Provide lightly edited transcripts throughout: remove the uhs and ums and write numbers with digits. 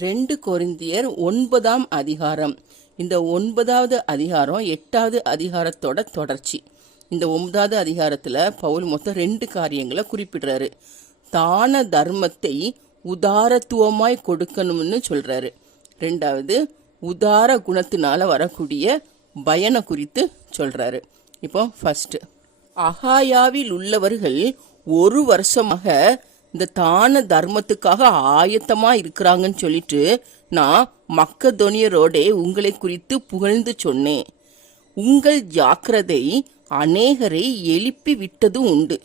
2 கொரிந்தியர் 9ஆம் அதிகாரம். இந்த 9வது அதிகாரம் 8வது அதிகாரத்தோட தொடர்ச்சி. இந்த 9வது அதிகாரத்தில் பவுல் மொத்தம் 2 காரியங்களை குறிப்பிடுறாரு. தான தர்மத்தை உதாரத்துவமாய் கொடுக்கணும்னு சொல்றாரு. 2வது உதார குணத்தினால வரக்கூடிய பயனை குறித்து சொல்றாரு. இப்போ ஃபர்ஸ்ட், அகாயாவில் உள்ளவர்கள் 1 வருஷமாக இந்த தான தர்மத்துக்காக ஆயத்தமா இருக்கிறாங்கன்னு சொல்லிட்டு நான் மக்கதோனியரோடே உங்களை குறித்து புகழ்ந்து சொன்னேன். உங்கள் ஜாக்கிரதை அநேகரை எழுப்பி விட்டதும் உண்டு.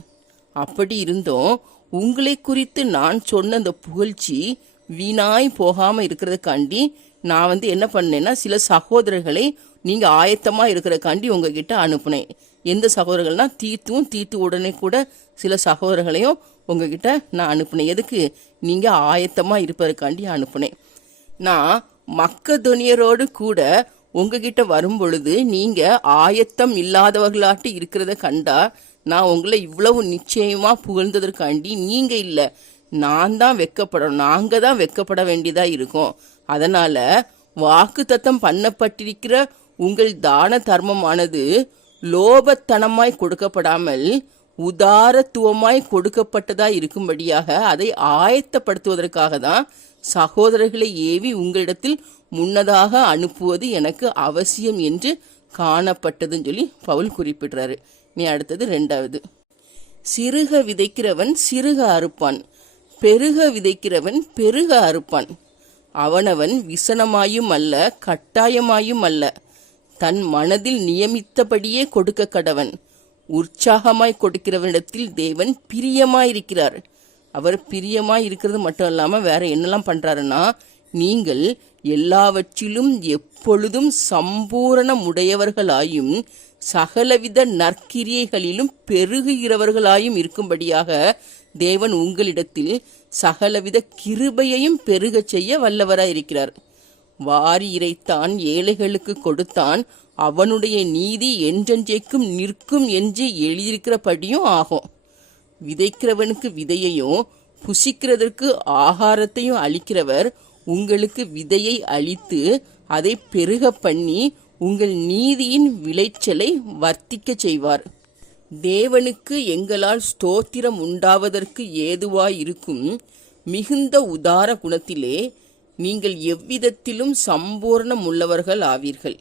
அப்படி இருந்தும் உங்களை குறித்து நான் சொன்ன அந்த புகழ்ச்சி வீணாய் போகாம இருக்கிறதுக்காண்டி நான் என்ன பண்ணேன்னா, சில சகோதரர்களை நீங்க ஆயத்தமா இருக்கிறதுக்காண்டி உங்ககிட்ட அனுப்புனேன். எந்த சகோதரர்கள்னா தீத்து உடனே கூட சில சகோதரர்களையும் உங்ககிட்ட நான் அனுப்புனேன். எதுக்கு? நீங்க ஆயத்தமா இருப்பதற்காண்டி அனுப்புனேன். நான் மக்கதோனியரோடு கூட உங்ககிட்ட வரும் பொழுது நீங்க ஆயத்தம் இல்லாதவர்களாட்டி இருக்கிறத கண்டா நான் உங்களை இவ்வளவு நிச்சயமா புகழ்ந்ததற்காண்டி நீங்க இல்ல, நான் தான் வெக்கப்படணும், நாங்க தான் வெக்கப்பட வேண்டியதா இருக்கும். அதனால வாக்குத்தத்தம் பண்ணப்பட்டிருக்கிற உங்கள் தான தர்மமானது லோபத்தனமாய் கொடுக்கப்படாமல் உதாரத்துவமாய் கொடுக்கப்பட்டதா இருக்கும்படியாக அதை ஆயத்தப்படுத்துவதற்காக தான் சகோதரர்களை ஏவி உங்களிடத்தில் முன்னதாக அனுப்புவது எனக்கு அவசியம் என்று காணப்பட்டதுன்னு சொல்லி பவுல் குறிப்பிடுறாரு. நீ அடுத்தது 2வது, சிறுக விதைக்கிறவன் சிறுக அறுப்பான், பெருக விதைக்கிறவன் பெருக அறுப்பான். அவனவன் விசனமாயும் அல்ல கட்டாயமாயும் அல்ல, தன் மனதில் நியமித்தபடியே கொடுக்க கடவன். உற்சாகமாய் கொடுக்கிறவனிடத்தில் தேவன் பிரியமாயிருக்கிறார். அவர் பிரியமாய் இருக்கிறது மட்டும் இல்லாம வேற என்னெல்லாம் பண்றாருன்னா, நீங்கள் எல்லாவற்றிலும் எப்பொழுதும் சம்பூரணமுடையவர்களாயும் சகலவித நற்கிரியைகளிலும் பெருகுகிறவர்களாயும் இருக்கும்படியாக தேவன் உங்களிடத்தில் சகலவித கிருபையையும் பெருகச் செய்ய வல்லவராயிருக்கிறார். வாரி இறைத்தான் ஏழைகளுக்கு கொடுத்தான், அவனுடைய நீதி என்றென்றைக்கும் நிற்கும் என்று எழுதியிருக்கிறபடியும் ஆகும். விதைக்கிறவனுக்கு விதையையும் புசிக்கிறதற்கு ஆகாரத்தையும் அளிக்கிறவர் உங்களுக்கு விதையை அளித்து அதை பெருக பண்ணி உங்கள் நீதியின் விளைச்சலை வர்த்திக்க செய்வார். தேவனுக்கு எங்களால் ஸ்தோத்திரம் உண்டாவதற்கு ஏதுவாயிருக்கும் மிகுந்த உதார குணத்திலே நீங்கள் எவ்விதத்திலும் சம்பூர்ணம் உள்ளவர்கள் ஆவீர்கள்.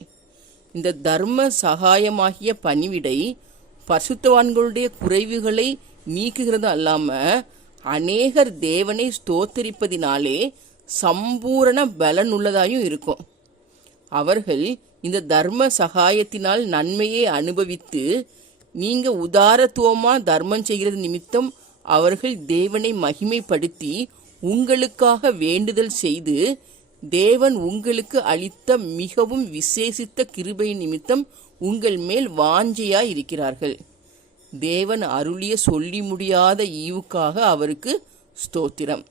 இந்த தர்ம சகாயமாகிய பணிவிடை பரிசுத்தவான்களுடைய குறைவுகளை நீக்குகிறது அல்லாம அநேகர் தேவனை ஸ்தோத்தரிப்பதினாலே சம்பூரண பலனுள்ளதாயும் இருக்கும். அவர்கள் இந்த தர்ம சகாயத்தினால் நன்மையை அனுபவித்து நீங்க உதாரத்துவமா தர்மம் செய்கிறது நிமித்தம் அவர்கள் தேவனை மகிமைப்படுத்தி உங்களுக்காக வேண்டுதல் செய்து தேவன் உங்களுக்கு அளித்த மிகவும் விசேஷித்த கிருபை நிமித்தம் உங்கள் மேல் வாஞ்சையாய் இருக்கிறார்கள். தேவன் அருளிய சொல்லி முடியாத ஈவுக்காக அவருக்கு ஸ்தோத்திரம்.